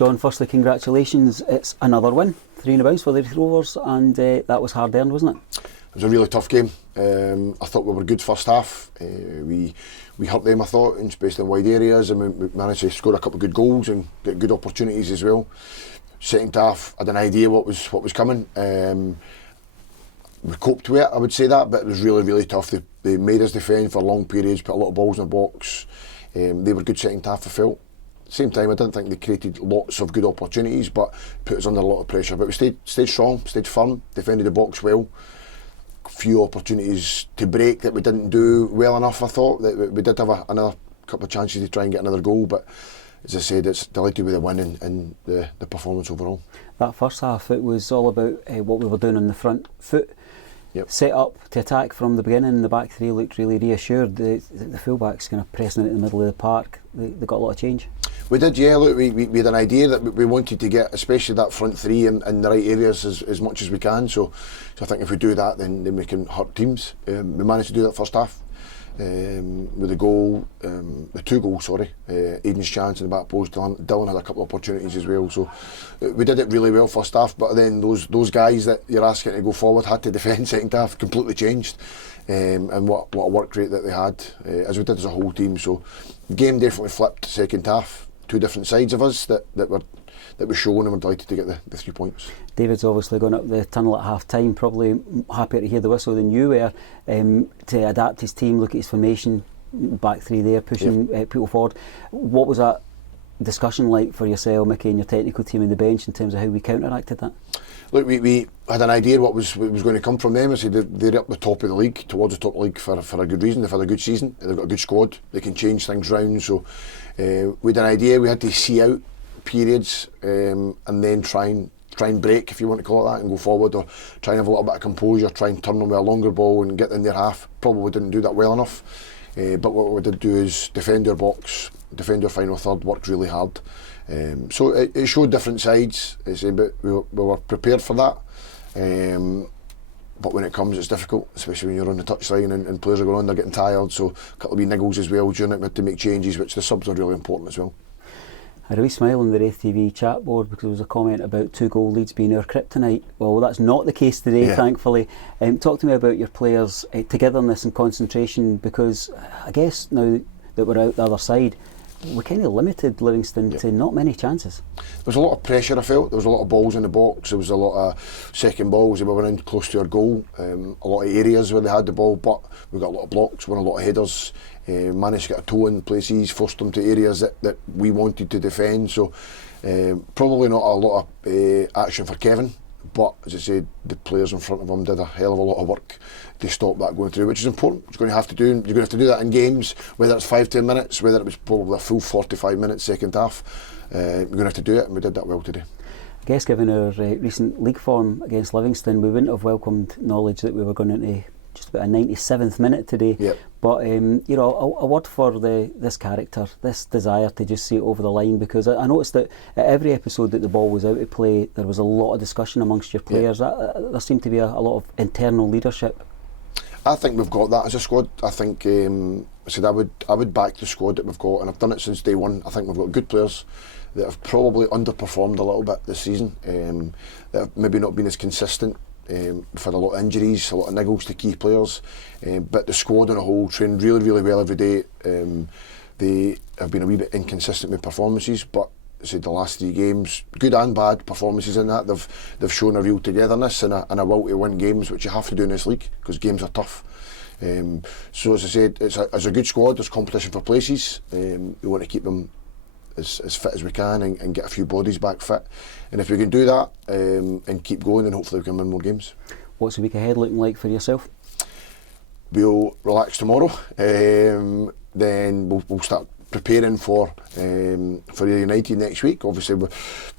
John, firstly, congratulations. It's another win, 3 in a bounce for the Rovers, and that was hard earned, wasn't it? It was a really tough game. I thought we were good first half. We hurt them, I thought, especially in wide areas, and we managed to score a couple of good goals and get good opportunities as well. Second half, I had an idea what was coming. We coped with it, I would say that, but it was really, really tough. They made us defend for long periods, put a lot of balls in the box. They were good second half, I felt. At the same time, I didn't think they created lots of good opportunities, but put us under a lot of pressure. But we stayed strong, stayed firm, defended the box well. Few opportunities to break that we didn't do well enough, I thought. That we did have another couple of chances to try and get another goal, but as I said, it's delighted with the win and the performance overall. That first half, it was all about what we were doing on the front foot. Yep. Set up to attack from the beginning. The back three looked really reassured. The fullbacks kind of pressing it in the middle of the park. They got a lot of change. We did, yeah. Look, we had an idea that we wanted to get, especially that front three in the right areas as much as we can. So I think if we do that, then we can hurt teams. We managed to do that first half with the goal, the 2 goals. Aiden's chance in the back post. Dylan had a couple of opportunities as well. So we did it really well first half. But then those guys that you're asking to go forward had to defend second half. Completely changed. And what a work rate that they had, as we did as a whole team. So the game definitely flipped second half. 2 different sides of us that were shown, and we're delighted to get the 3 points. David's obviously gone up the tunnel at half time, probably happier to hear the whistle than you were, to adapt his team, look at his formation, back three there, pushing people forward. What was that discussion like for yourself, Mickey, and your technical team in the bench in terms of how we counteracted that? Look, we had an idea what was going to come from them. I said they're up the top of the league, towards the top of the league for a good reason. They've had a good season, they've got a good squad, they can change things round. So we had an idea, we had to see out periods and then try and break, if you want to call it that, and go forward, or try and have a little bit of composure, try and turn them with a longer ball and get in their half. Probably didn't do that well enough, but what we did do is defend our box, defend our final third, worked really hard. So it showed different sides, but we were prepared for that. But when it comes, it's difficult, especially when you're on the touchline and players are going on, they're getting tired. So a couple of wee niggles as well during it, we had to make changes, which the subs are really important as well. I had a wee smile on the RaithTV chat board because there was a comment about 2-goal leads being our kryptonite. Well, that's not the case today, thankfully. Talk to me about your players' togetherness and concentration, because I guess now that we're out the other side, we kind of limited Livingston to not many chances. There was a lot of pressure, I felt. There was a lot of balls in the box. There was a lot of second balls. We were in close to our goal. A lot of areas where they had the ball, but we got a lot of blocks, won a lot of headers. Managed to get a toe in places, forced them to areas that we wanted to defend. So probably not a lot of action for Kevin, but as I said, the players in front of him did a hell of a lot of work to stop that going through, which is important. You're going to have to do. You're going to have to do that in games, whether it's 5-10 minutes, whether it was probably a full 45 minutes second half. You're going to have to do it, and we did that well today. I guess given our recent league form against Livingston, we wouldn't have welcomed knowledge that we were going into just about a 97th minute today. Yep. But a word for this character, this desire to just see it over the line, because I noticed that at every episode that the ball was out of play, there was a lot of discussion amongst your players. Yep. There seemed to be a lot of internal leadership. I think we've got that as a squad. I think I would back the squad that we've got, and I've done it since day one. I think we've got good players that have probably underperformed a little bit this season, that have maybe not been as consistent. We've had a lot of injuries, a lot of niggles to key players, but the squad on a whole trained really, really well every day. They have been a wee bit inconsistent with performances, but I said the last 3 games, good and bad performances in that, they've shown a real togetherness and a will to win games, which you have to do in this league because games are tough. So as I said, it's a good squad. There's competition for places. We want to keep them as fit as we can and get a few bodies back fit, and if we can do that and keep going, then hopefully we can win more games. What's the week ahead looking like for yourself? We'll relax tomorrow, then we'll start preparing for United next week. Obviously we're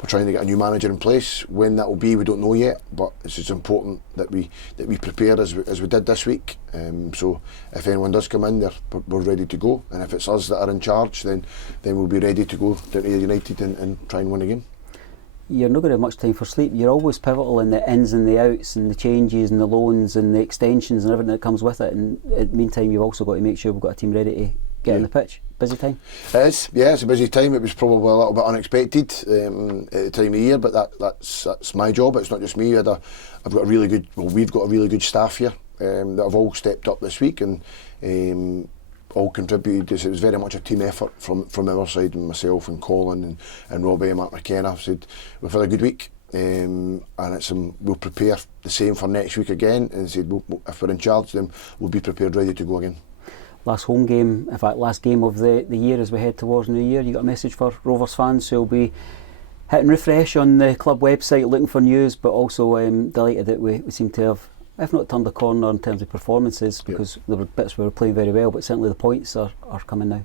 trying to get a new manager in place. When that will be, we don't know yet, but it's just important that we prepare as we did this week. So if anyone does come in, we're ready to go, and if it's us that are in charge, then we'll be ready to go down to United and try and win a game. You're not going to have much time for sleep. You're always pivotal in the ins and the outs and the changes and the loans and the extensions and everything that comes with it, and in the meantime you've also got to make sure we've got a team ready to getting the pitch? Busy time? It is, yeah, it's a busy time. It was probably a little bit unexpected at the time of year, but that's my job. It's not just me. We've got a really good staff here that have all stepped up this week and all contributed. It was very much a team effort from our side, and myself and Colin and Robbie and Mark McKenna said we've had a good week. And we'll prepare the same for next week again, and said if we're in charge, then we'll be prepared, ready to go again. Last home game, in fact last game of the year as we head towards New Year. You got a message for Rovers fans who will be hitting refresh on the club website looking for news, but also delighted that we seem to have, if not turned the corner in terms of performances, because there were bits we were playing very well, but certainly the points are coming now.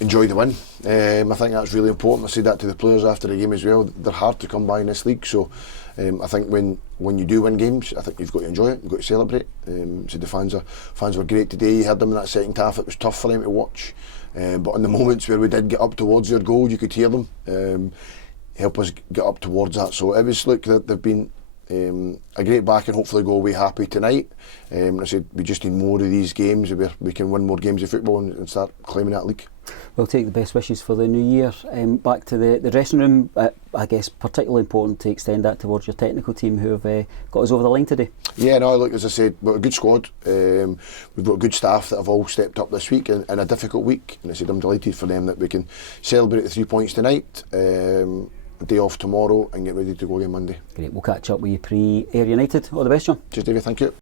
Enjoy the win. I think that's really important. I said that to the players after the game as well. They're hard to come by in this league, so I think when you do win games, I think you've got to enjoy it, you've got to celebrate. So the fans were great today. You heard them in that second half. It was tough for them to watch, but in the moments where we did get up towards their goal, you could hear them help us get up towards that. So it was like they've been a great back, and hopefully go away happy tonight. I said we just need more of these games where we can win more games of football and start claiming that league. We'll take the best wishes for the new year. Back to the dressing room, I guess particularly important to extend that towards your technical team who have got us over the line today. Yeah, no, look, as I said, we've got a good squad. We've got good staff that have all stepped up this week in a difficult week. And I said I'm delighted for them that we can celebrate the 3 points tonight, day off tomorrow, and get ready to go again Monday. Great, we'll catch up with you pre-Ayr United. All the best, John. Cheers, David, thank you.